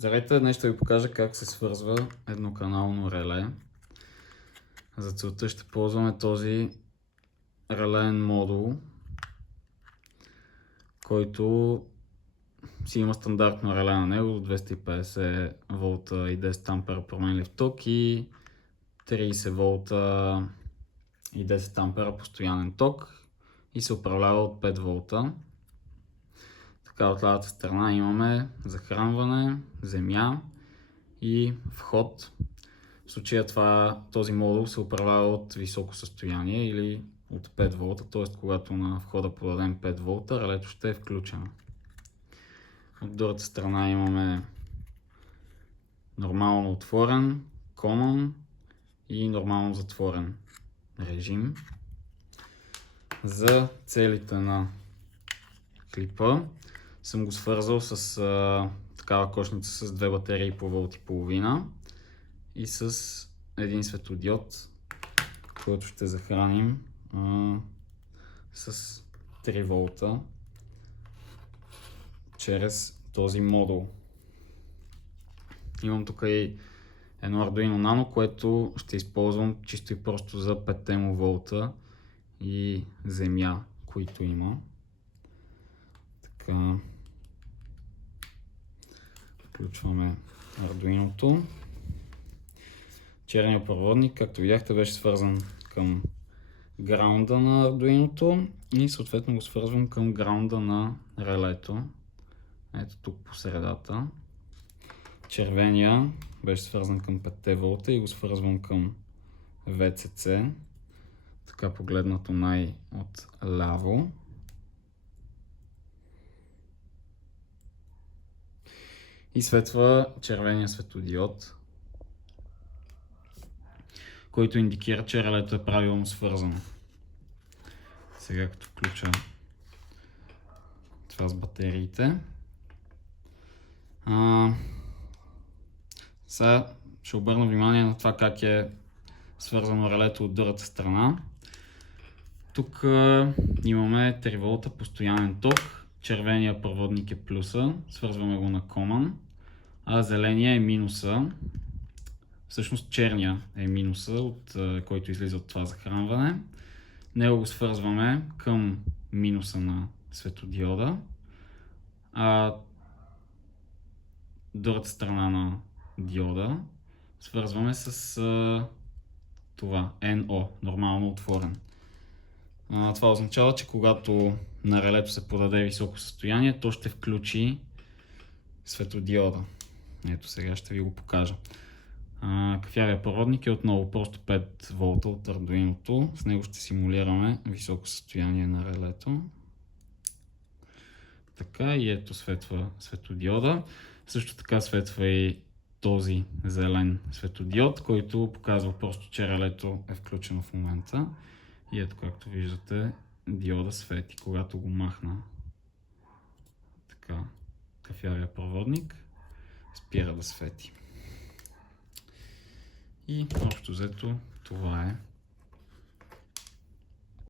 Здравейте, днес ще ви покажа как се свързва едноканално реле. За целта ще ползваме този релеен модул, който си има стандартно реле на него до 250 волта и 10 ампера променлив ток и 30 волта и 10 ампера постоянен ток и се управлява от 5 волта. Така, от лявата страна имаме захранване, земя и вход. В случая този модул се управлява от високо състояние или от 5 волта, т.е. когато на входа подадем 5 волта, релето ще е включено. От другата страна имаме нормално отворен, common и нормално затворен режим. За целите на клипа съм го свързал с такава кошница с две батерии по волт и половина и с един светодиод, който ще захраним с 3 волта чрез този модул. Имам тук и едно Arduino Nano, което ще използвам чисто и просто за 5 му волта и земя, които има. Така, включваме Arduino-то. Черният проводник, както видяхте, беше свързан към граунда на Arduino-то и съответно го свързвам към граунда на релето. Ето тук по средата. Червения беше свързан към 5 волта и го свързвам към VCC. Така погледнато най-от ляво. И светва червения светодиод, който индикира, че релето е правилно свързано. Сега като включа това с батериите. Сега ще обърна внимание на това как е свързано релето от другата страна. Тук имаме 3 волта постоянен ток. Червения проводник е плюса, свързваме го на common, а зеления е минуса. Всъщност черния е минуса, от който излиза от това захранване. Него го свързваме към минуса на светодиода, а другата страна на диода свързваме с това NO, нормално отворен. Това означава, че когато на релето се подаде високо състояние, то ще включи светодиода. Ето сега ще ви го покажа. Кафявия проводник е отново просто 5 волта от Arduino-то. С него ще симулираме високо състояние на релето. Така, и ето светва светодиода. Също така светва и този зелен светодиод, който показва просто, че релето е включено в момента. И ето, както виждате, диода свети, когато го махна. Така, кафявия проводник спира да свети. И общо взето това е.